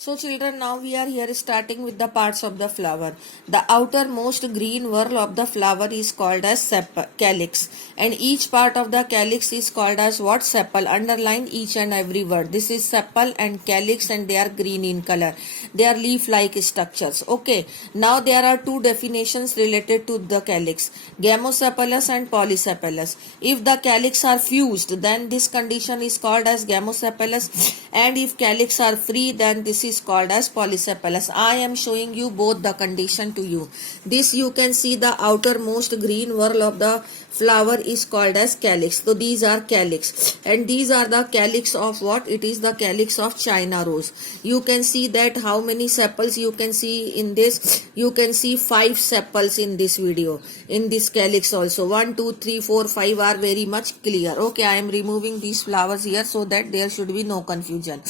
So children, now we are here starting with the parts of the flower. The outermost green whorl of the flower is called as calyx, and each part of the calyx is called as what? Sepal. Underline each and every word. This is sepal and calyx, and they are green in color. They are leaf-like structures. Okay. Now there are two definitions related to the calyx: gamosepalous and polysepalous. If the calyx are fused, then this condition is called as gamosepalous, and if calyx are free, then this is called as polysepalous. I am showing you both the condition to you. This you can see the outermost green whorl of the flower is called as calyx. So these are calyx, and these are the calyx of what? It is the calyx of China rose. You can see that how many sepals you can see in this. You can see 5 sepals in this video, in this calyx also. 1 2 3 4 5 are very much clear. Okay, I am removing these flowers here so that there should be no confusion.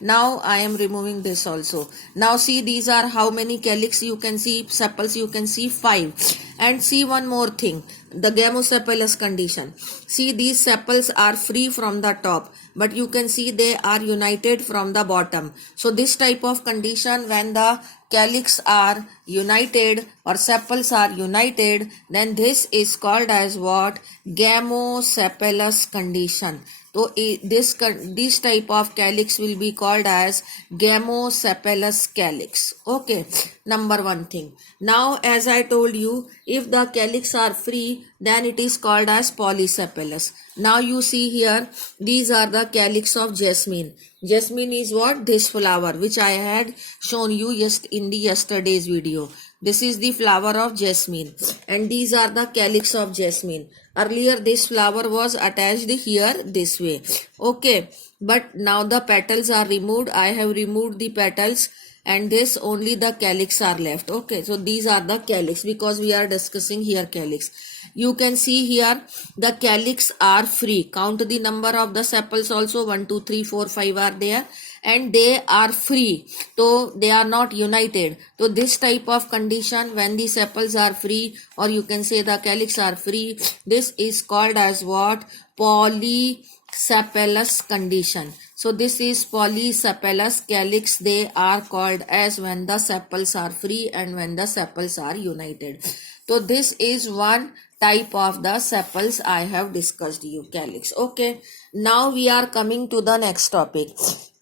Now I am removing this also. Now see, these are how many calyx you can see, sepals you can see 5. And see one more thing, the gamosepalous condition. See, these sepals are free from the top, but you can see they are united from the bottom. So this type of condition, when the calyx are united or sepals are united, then this is called as what? Gamosepalous condition. So this type of calyx will be called as gamosepalous calyx. Okay, number one thing. Now as I told you, if the calyx are free, then it is called as polysepalous. Now you see here, these are the calyx of jasmine. Jasmine is what? This flower which I had shown you in the yesterday's video. This is the flower of jasmine, and these are the calyx of jasmine. Earlier this flower was attached here this way. Okay, but now the petals are removed. I have removed the petals, and this only the calyx are left. Okay, so these are the calyx because we are discussing here calyx. You can see here the calyx are free. Count the number of the sepals also. 1 2 3 4 5 are there, and they are free, so they are not united. So this type of condition, when the sepals are free, or you can say the calyx are free, this is called as what? Polysepalous condition. So this is polysepalous calyx. They are called as when the sepals are free and when the sepals are united. So this is one type of the sepals I have discussed you, calyx. Okay, now we are coming to the next topic.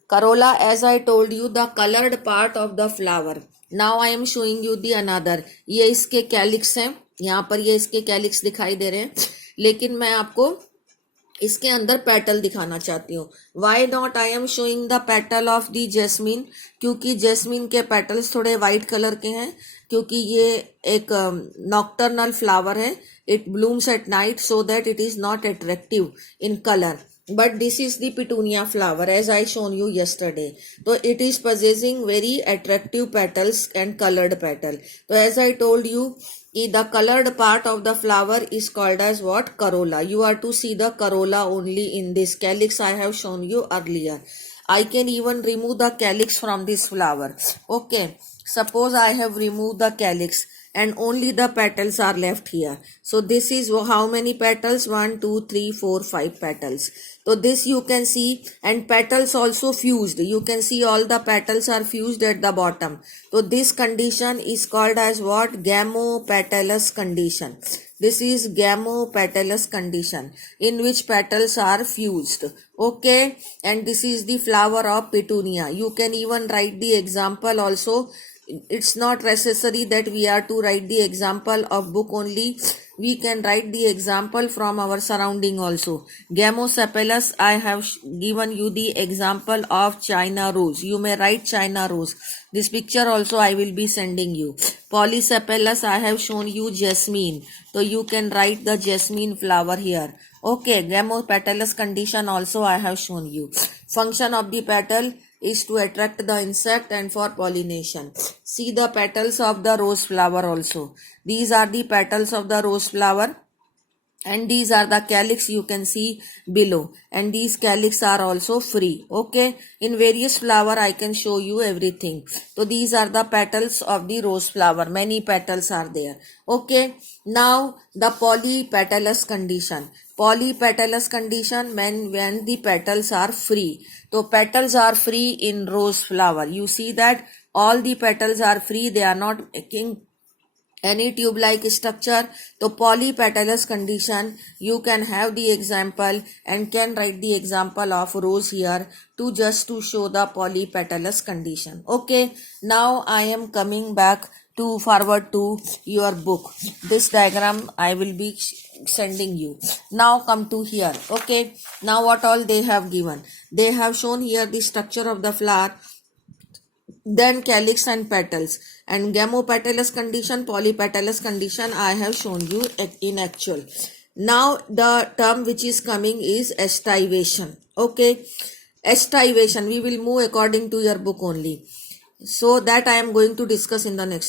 Corolla, as I told you, the colored part of the flower. Now I am showing you the another. ये इसके calyx हैं, यहाँ पर ये इसके calyx दिखाई दे रहे हैं, लेकिन मैं आपको इसके अंदर पेटल दिखाना चाहती हूँ. Why not I am showing the petal of the jasmine? क्योंकि जैस्मिन के पेटल्स थोड़े वाइट कलर के हैं, क्योंकि ये एक नॉक्टर्नल फ्लावर है. It blooms at night, so that it is not attractive in colour. But this is the petunia flower as I shown you yesterday. So it is possessing very attractive petals and colored petal. So as I told you, the colored part of the flower is called as what? Corolla. You are to see the corolla only in this calyx I have shown you earlier. I can even remove the calyx from this flower. Okay, suppose I have removed the calyx and only the petals are left here. So this is how many petals? 1 2 3 4 5 petals. So this you can see, and petals also fused. You can see all the petals are fused at the bottom. So this condition is called as what? Gamopetalous condition. This is gamopetalous condition in which petals are fused. Okay, and this is the flower of petunia. You can even write the example also. It's not necessary that we are to write the example of book only. We can write the example from our surrounding also. Gamosepalous, I have given you the example of China rose. You may write China rose. This picture also I will be sending you. Polysepalous, I have shown you jasmine. So you can write the jasmine flower here. Okay, gamopetalous condition also I have shown you. Function of the petal is to attract the insect and for pollination. See the petals of the rose flower also. These are the petals of the rose flower. and these are the calyx you can see below, and these calyx are also free. Okay, in various flower I can show you everything. So these are the petals of the rose flower, many petals are there. Okay, now the polypetalous condition. Polypetalous condition when the petals are free. So petals are free in rose flower. You see that all the petals are free, they are not making any tube-like structure. So polypetalous condition, you can have the example and can write the example of rose here to just to show the polypetalous condition. Okay, now I am coming back to forward to your book. This diagram I will be sending you. Now come to here. Okay, now what all they have given, they have shown here the structure of the flower, then calyx and petals, and gamopetalous condition, polypetalous condition I have shown you in actual. Now the term which is coming is estivation. Okay, estivation we will move according to your book only, so that I am going to discuss in the next